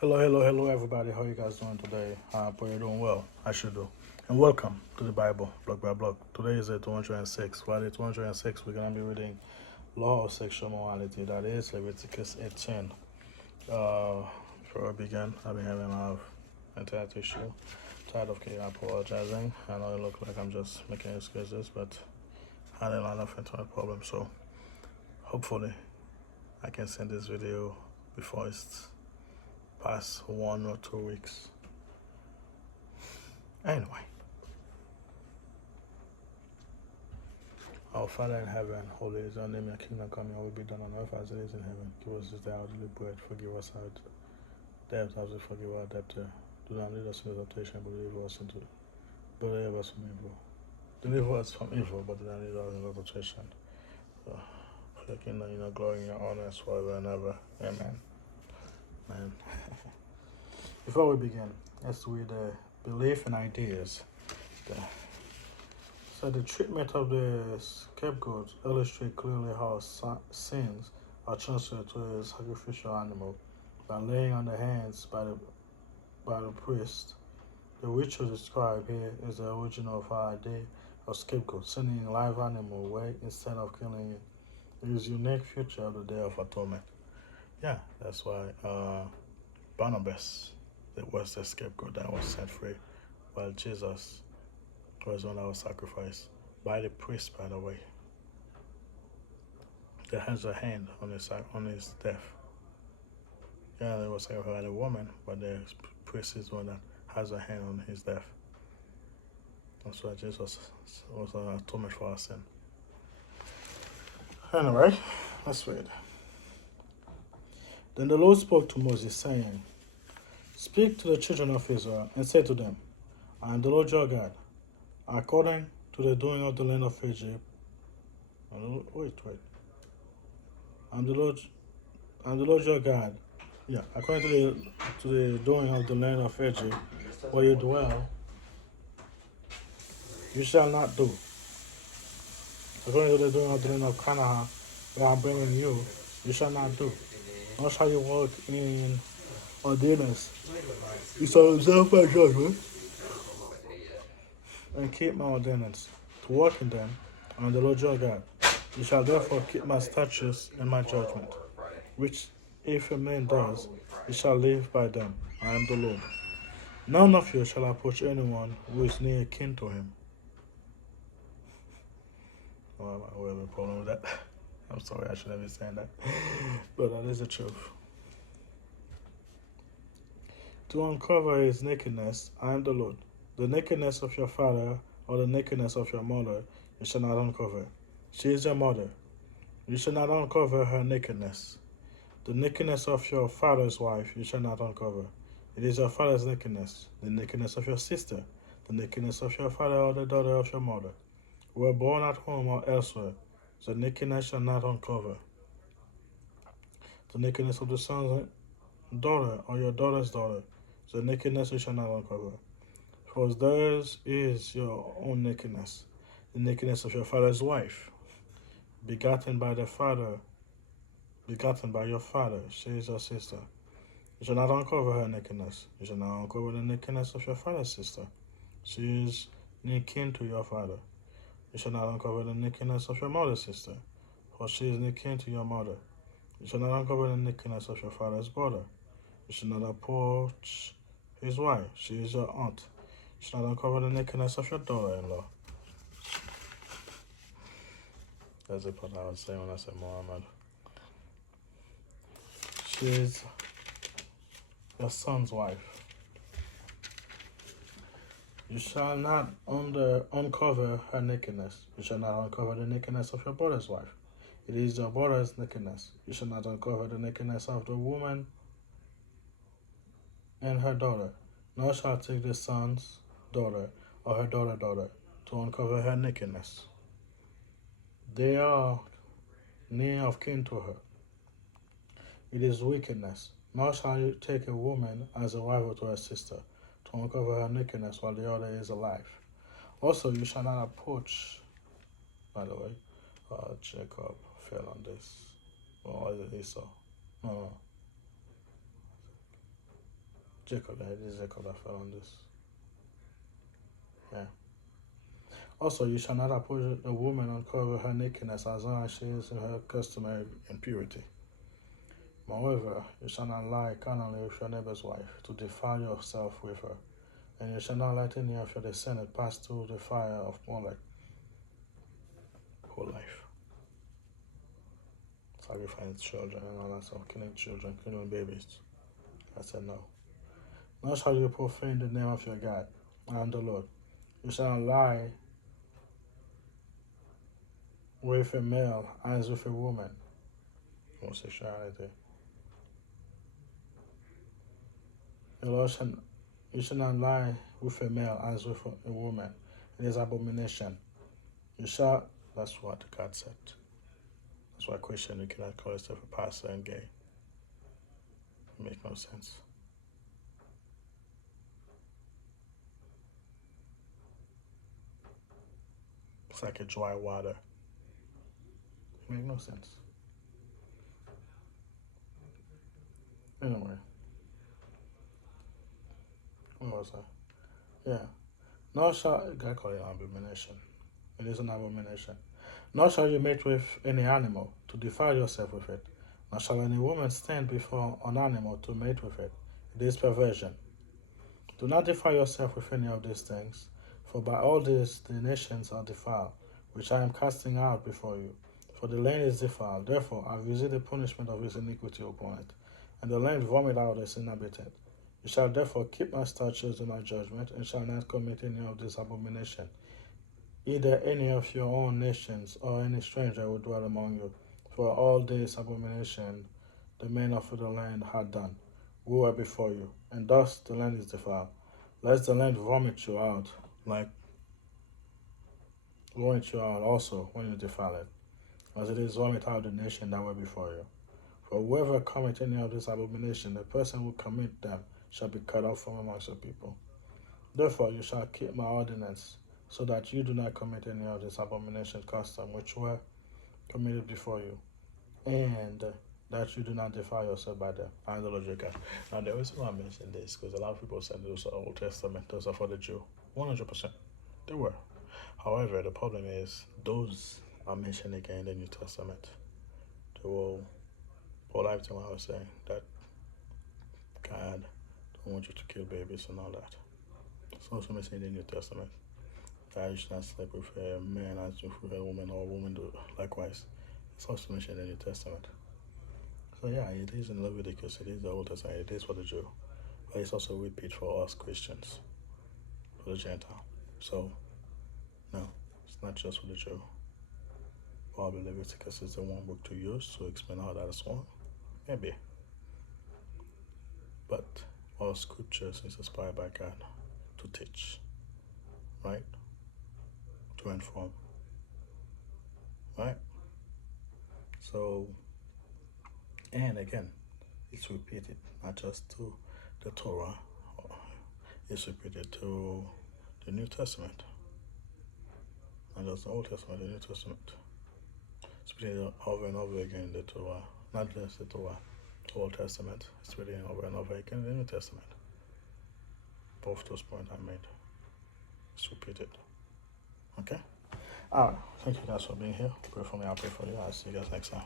Hello, everybody. How you guys doing today? I hope you're doing well. I should do. And welcome to the Bible, block by block. Today is day 206. For day 206, we're going to be reading Law of Sexual Morality. That is Leviticus 18. Before I begin, I've been having a lot of internet issue. Tired of apologizing. I know it looks like I'm just making excuses, but I had a lot of internet problems. So hopefully, I can send this video before it's past 1 or 2 weeks. Anyway, our Father in heaven, holy is your name, your kingdom come, your will be done on earth as it is in heaven. Give us this day our daily bread, forgive us our debts as we forgive our debtors. Do not lead us into temptation, but deliver us from evil. Deliver us from evil, but do not lead us into temptation. So, for your kingdom, your glory, and your honor, forever and ever. Amen. Amen. Before we begin, let's read the belief and ideas. So the treatment of the scapegoat illustrates clearly how sins are transferred to a sacrificial animal by laying on the hands by the priest. The ritual described here is the original of our idea of scapegoat, sending a live animal away instead of killing it. It is a unique feature of the Day of Atonement. Yeah, that's why Barnabas was the scapegoat that was set free, while Jesus was one that was sacrificed by the priest, by the way. That has a hand on his death. Yeah, it was sacrificed by a woman, but the priest is one that has a hand on his death. That's why Jesus was an atonement for our sin. Anyway, let's read. Then the Lord spoke to Moses, saying, Speak to the children of Israel, and say to them, I am the Lord your God. According to the doing of the land of Egypt, wait. I'm the Lord your God. Yeah, according to the doing of the land of Egypt, where you dwell, you shall not do. According to the doing of the land of Canaan, where I'm bringing you, you shall not do. Nor shall you walk in ordinance. You shall observe my judgment and keep my ordinance, to walk in them. I am the Lord your God. You shall therefore keep my statutes and my judgment, which if a man does, he shall live by them. I am the Lord. None of you shall approach anyone who is near kin to him. Oh, we have a problem with that. I'm sorry, I shouldn't be saying that. But that is the truth. To uncover his nakedness, I am the Lord. The nakedness of your father or the nakedness of your mother, you shall not uncover. She is your mother. You shall not uncover her nakedness. The nakedness of your father's wife, you shall not uncover. It is your father's nakedness, the nakedness of your sister, the nakedness of your father or the daughter of your mother, who were born at home or elsewhere. The nakedness shall not uncover. The nakedness of the son's daughter or your daughter's daughter, the nakedness you shall not uncover. For theirs is your own nakedness, the nakedness of your father's wife, begotten by your father, she is your sister. You shall not uncover her nakedness. You shall not uncover the nakedness of your father's sister. She is near kin to your father. You shall not uncover the nakedness of your mother's sister, for she is near kin to your mother. You shall not uncover the nakedness of your father's brother. You shall not approach his wife. She is your aunt. You shall not uncover the nakedness of your daughter-in-law. That's the part I was saying when I said Muhammad. She is your son's wife. You shall not uncover her nakedness. You shall not uncover the nakedness of your brother's wife. It is your brother's nakedness. You shall not uncover the nakedness of the woman and her daughter, nor shall take the son's daughter or her daughter to uncover her nakedness. They are near of kin to her. It is wickedness. Nor shall you take a woman as a rival to her sister, to uncover her nakedness while the other is alive. Also, you shall not approach, by the way, Jacob fell on this. Or is it Esau? No. Jacob. Yeah, it is Jacob that fell on this. Yeah. Also, you shall not approach a woman uncover her nakedness as long as she is in her customary impurity. Moreover, you shall not lie carnally with your neighbor's wife, to defile yourself with her. And you shall not let any of your descendants pass through the fire of Molech whole life. Sacrificing children and all that stuff, killing children, killing babies. I said no. Nor shall you profane the name of your God. I am the Lord. You shall not lie with a male as with a woman. Homosexuality. You shall not lie with a male as with a woman. It is abomination. You shall, that's what God said. That's why Christian, you cannot call yourself a pastor and gay. It makes no sense. It's like a dry water. It makes no sense. Anyway, what was I? Yeah. Nor shall God call it an abomination. It is an abomination. Nor shall you mate with any animal to defile yourself with it. Nor shall any woman stand before an animal to mate with it. It is perversion. Do not defile yourself with any of these things, for by all this the nations are defiled, which I am casting out before you. For the land is defiled, therefore I visit the punishment of his iniquity upon it, and the land vomit out its inhabitant. You shall therefore keep my statutes and my judgment, and shall not commit any of this abomination, either any of your own nations or any stranger who dwell among you. For all this abomination the men of the land had done, who were before you, and thus the land is defiled. Lest the land vomit you out, like vomit you out also when you defile it, as it is vomit out the nation that were before you. For whoever commit any of this abomination, the person who commit them shall be cut off from amongst the people. Therefore you shall keep my ordinance, so that you do not commit any of this abomination custom which were committed before you, and that you do not defile yourself by them. I am the Lord your God. Now there is why I mention this, because a lot of people said those are Old Testament, those are for the Jew. 100%. They were. However, the problem is those are mentioned again in the New Testament. They will, for lifetime I was saying that God don't want you to kill babies and all that. It's also mentioned in the New Testament. That you should not sleep with a man as with a woman, or a woman do likewise. It's also mentioned in the New Testament. So yeah, it is in Leviticus, it is the Old Testament, it is for the Jew. But it's also a repeat for us Christians, for the Gentile. So, no, it's not just for the Jew. Probably Leviticus is the one book to use to explain how that is wrong. Maybe. But all scriptures is inspired by God to teach, right? To inform, right? So, and again, it's repeated, not just to the Torah, it's repeated to the New Testament, not just the Old Testament, the New Testament. It's repeated over and over again in the Torah, not just the Torah, the Old Testament. It's repeated over and over again in the New Testament. Both those points I made. It's repeated. Okay? Alright, thank you guys for being here. Pray for me, I'll pray for you. I'll see you guys next time.